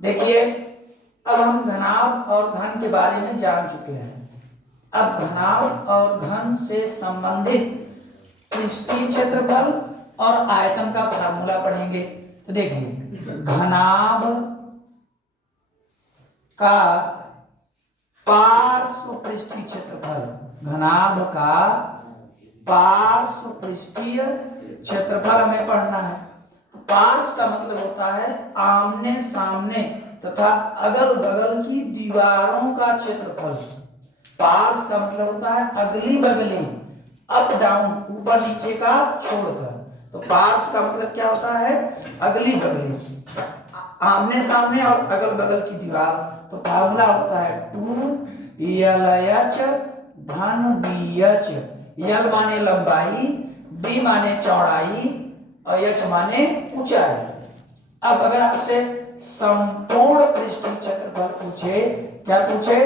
देखिए अब हम घनाभ और घन के बारे में जान चुके हैं। अब घनाभ और घन से संबंधित पृष्ठीय क्षेत्रफल और आयतन का फार्मूला पढ़ेंगे। तो देखिए घनाभ का पार्श्व पृष्ठीय क्षेत्रफल, घनाभ का पार्श्व पृष्ठीय क्षेत्रफल हमें पढ़ना है। तो पार्श्व का मतलब होता है आमने सामने तथा अगल बगल की दीवारों का क्षेत्रफल। पार्श्व का मतलब होता है अगली बगली, अप डाउन, ऊपर नीचे का छोड़कर। तो पार्श्व का मतलब क्या होता है? अगली बगली, आमने सामने और अगल बगल की दीवार। तो फार्मूला होता है 2LH धन BH। यल माने लंबाई, B माने चौड़ाई और H माने ऊंचाई। अब अगर आपसे संपूर्ण पृष्ठीय क्षेत्रफल पूछे, क्या पूछे?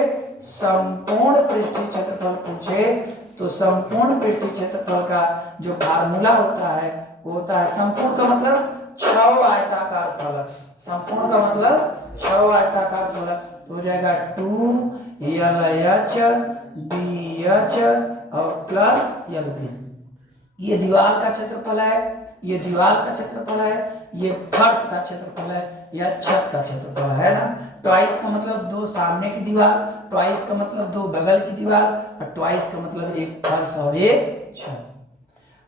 संपूर्ण पृष्ठीय क्षेत्रफल पूछे, तो संपूर्ण पृष्ठीय क्षेत्रफल का जो फार्मूला होता है वो होता है, संपूर्ण का मतलब 6 आयताकार फलक, संपूर्ण का मतलब 6 आयताकार फलक। तो हो जाएगा 2LH BH और प्लस LB। ये दीवार का क्षेत्रफल है, ये दीवार का क्षेत्रफल है, ये फर्श का क्षेत्रफल है, या छत का क्षेत्रफल है ना। ट्वाइस का मतलब 2 सामने की दीवार, ट्वाइस का मतलब 2 बगल की दीवार और ट्वाइस का मतलब एक फर्श और एक छत।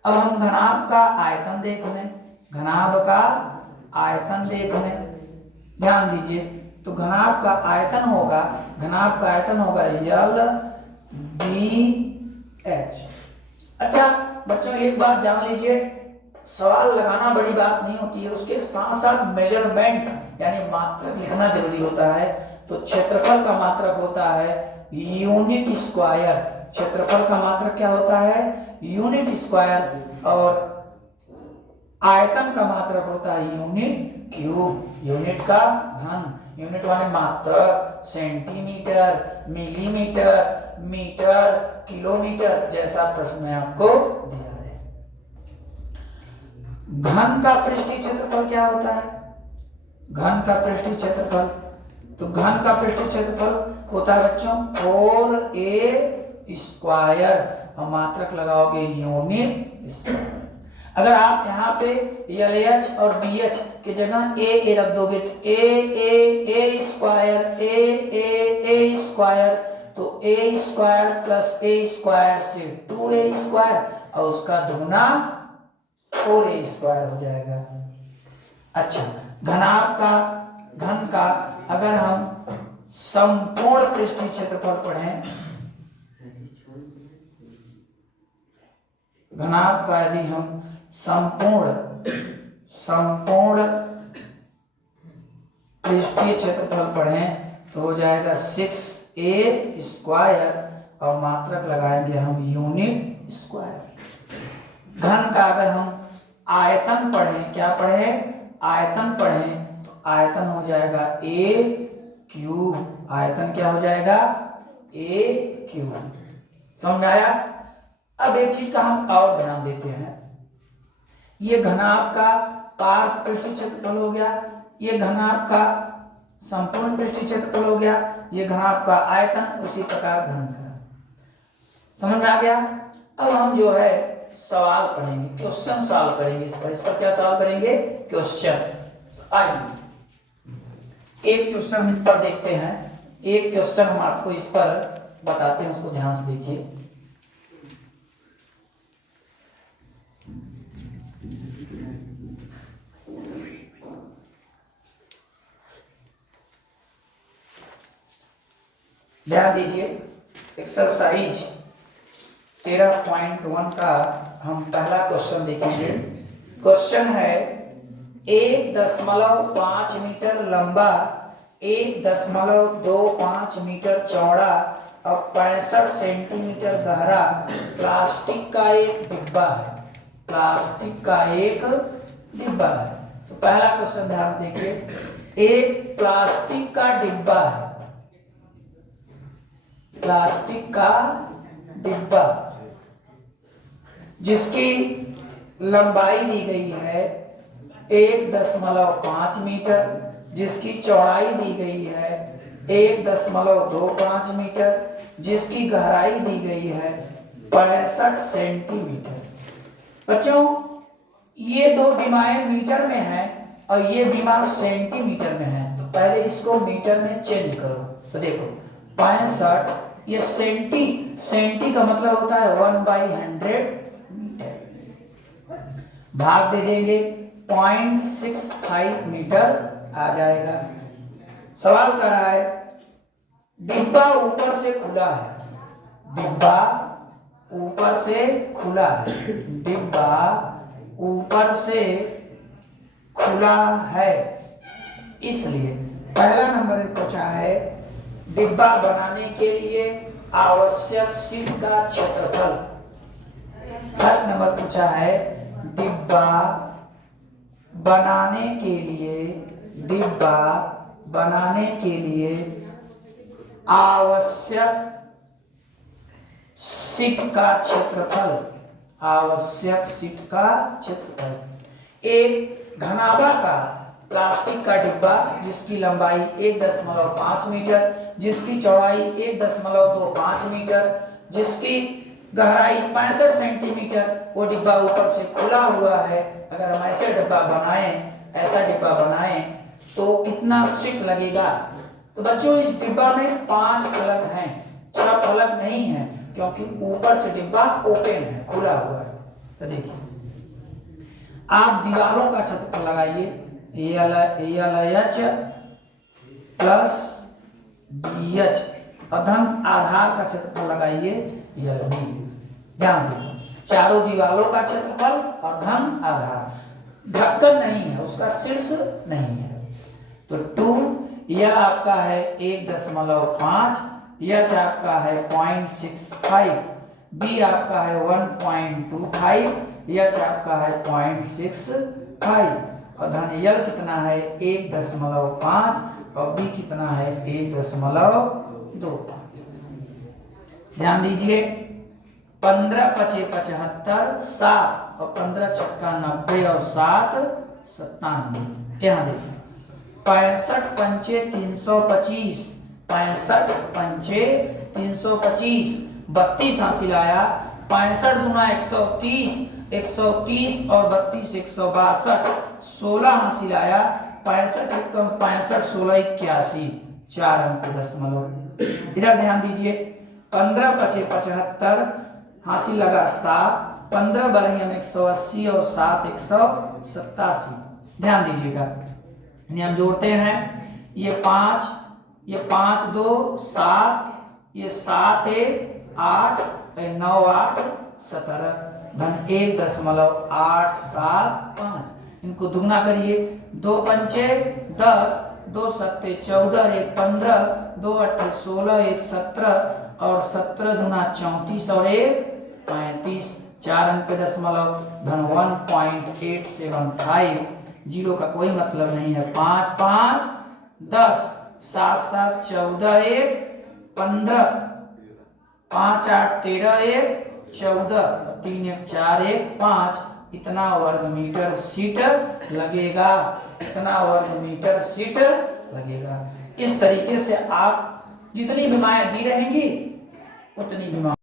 अब हम घनाभ का आयतन देख लें, घनाभ का आयतन देख लें, ध्यान दीजिए। तो घनाभ का आयतन होगा, घनाभ का आयतन होगा LBH। अच्छा बच्चों एक बात जान लीजिए, सवाल लगाना बड़ी बात नहीं होती है, उसके साथ साथ मेजरमेंट यानी मात्रक लिखना जरूरी होता है। तो क्षेत्रफल का मात्रक होता है यूनिट स्क्वायर, क्षेत्रफल का मात्रक क्या होता है? Unit square. और आयतन का मात्रक होता है यूनिट क्यूब, यूनिट का घन, यूनिट माने मात्रक, सेंटीमीटर, मिलीमीटर, मीटर, किलोमीटर, जैसा प्रश्न में आपको दिया है। घन का पृष्ठीय क्षेत्रफल क्या होता है? घन का पृष्ठीय क्षेत्रफल, तो घन का पृष्ठीय क्षेत्रफल होता है बच्चों 4A स्क्वायर और मात्रक लगाओगे यूनिट स्क्वायर। अगर आप यहाँ पे LH और BH की जगह A रख दोगे तो A स्क्वायर, A स्क्वायर, तो A square plus A square से 2A स्क्वायर और उसका दुगना 4A स्क्वायर हो जाएगा। अच्छा घनाभ का, घन का अगर हम संपूर्ण पृष्ठीय क्षेत्रफल पढ़ें, घनाभ का यदि हम संपूर्ण पृष्ठीय क्षेत्रफल पढ़ें तो हो जाएगा 6A स्क्वायर और मात्रक लगाएंगे हम यूनिट स्क्वायर। घन का अगर हम आयतन पढ़ें, क्या पढ़ें? आयतन पढ़ें, तो आयतन हो जाएगा A क्यूब, आयतन क्या हो जाएगा? A cube. समझ में आया? अब एक चीज का हम और ध्यान देते हैं, ये घनाभ का पार्श्व पृष्ठीय क्षेत्रफल हो गया, ये घनाभ का संपूर्ण पृष्ठीय क्षेत्रफल हो गया, ये घनाभ का आयतन, उसी प्रकार घन का। समझ में आ गया? अब हम जो है सवाल पढ़ेंगे, क्वेश्चन सॉल्व करेंगे इस पर क्या सॉल्व करेंगे? क्वेश्चन। आइए एक क्वेश्चन हम इस पर देखते हैं, एक क्वेश्चन हम आपको इस पर बताते हैं, उसको ध्यान से देखिए। ध्यान दीजिए, एक्सरसाइज 13.1 का हम पहला क्वेश्चन देखेंगे। क्वेश्चन है 1.5 मीटर लंबा, 1.25 मीटर चौड़ा और 65 सेंटीमीटर गहरा प्लास्टिक का एक डिब्बा है, प्लास्टिक का एक डिब्बा है। तो पहला क्वेश्चन ध्यान से देखिए, एक प्लास्टिक का डिब्बा है, प्लास्टिक का डिब्बा जिसकी लंबाई दी गई है 1.5 मीटर, जिसकी चौड़ाई दी गई है 1.25 मीटर, जिसकी गहराई दी गई है 65 सेंटीमीटर। बच्चों ये दो विमाएं मीटर में है और ये विमा सेंटीमीटर में है, तो पहले इसको मीटर में चेंज करो। तो देखो 65, ये सेंटी का मतलब होता है 1/100 मीटर, भाग दे देंगे 0.65 मीटर आ जाएगा। सवाल कर रहा है डिब्बा ऊपर से खुला है, डिब्बा ऊपर से खुला है, डिब्बा ऊपर से खुला है, इसलिए पहला नंबर पूछा है डिब्बा बनाने के लिए आवश्यक सीट का क्षेत्रफल। फर्स्ट नंबर पूछा है डिब्बा बनाने के लिए, डिब्बा बनाने के लिए आवश्यक सीट का क्षेत्रफल, आवश्यक सीट का क्षेत्रफल। एक घनाभा का प्लास्टिक का डिब्बा जिसकी लंबाई 1.5 मीटर, जिसकी चौड़ाई 1.25 मीटर, जिसकी गहराई 65 सेंटीमीटर, वो डिब्बा ऊपर से खुला हुआ है। अगर हम ऐसे डिब्बा बनाएं, ऐसा डिब्बा बनाएं तो कितना सीट लगेगा? तो बच्चों इस डिब्बा में 5 फलक हैं, 6 फलक नहीं है, क्योंकि ऊपर से डिब्बा ओपन है, खुला हुआ है। तो देखिए आप दीवारों का क्षेत्रफल लगाइए, LH प्लस BH, अधम आधार का क्षेत्रफल लगाइए LB। ध्यान दीजिए चारों दीवारों का क्षेत्रफल और धन आधार, ढक्कन नहीं है, उसका शीर्ष नहीं है। तो 2 यह आपका है 1.5, H आपका है 0.65, B आपका है 1.25, H आपका है 0.65 और धन L कितना है 1.5 और B कितना है 1.25। ध्यान दीजिए 15 × 5 = 75, 7 और 15 × 6 = 90 और 7 97। यहाँ देखिए 65 × 5 = 325, 65 × 5 = 325, 32 हासिल आया। 65 × 130, 130 और 32 162, 16 हासिल आया। 65 × 65 = 16 81, 4 अंक दशमलव। इधर ध्यान दीजिए 15 × 5 = 75, हासिल लगा 7, 15 बरहिया 180 और 7 187। ध्यान दीजिएगा नियम जोड़ते हैं, ये 5, ये 5 2 7, ये 7 1 8, 9 8 17, धन 1.875। इनको दुगना करिए, 2 पंचे 10, 2 सत्ते 14, 1 15, 2 अट्ठे 16, 1 17 और 17 दूना 34 और 1 35, 4 अंक दशमलव, धन 1.875। जीरो का कोई मतलब नहीं है। 5 5 10, 7 7 14 1 15, 5 8 13 1 14, 3 1 4 1 5। इतना वर्ग मीटर सीट लगेगा, इतना वर्ग मीटर सीट लगेगा। इस तरीके से आप जितनी विमाएं दी रहेंगी उतनी विमा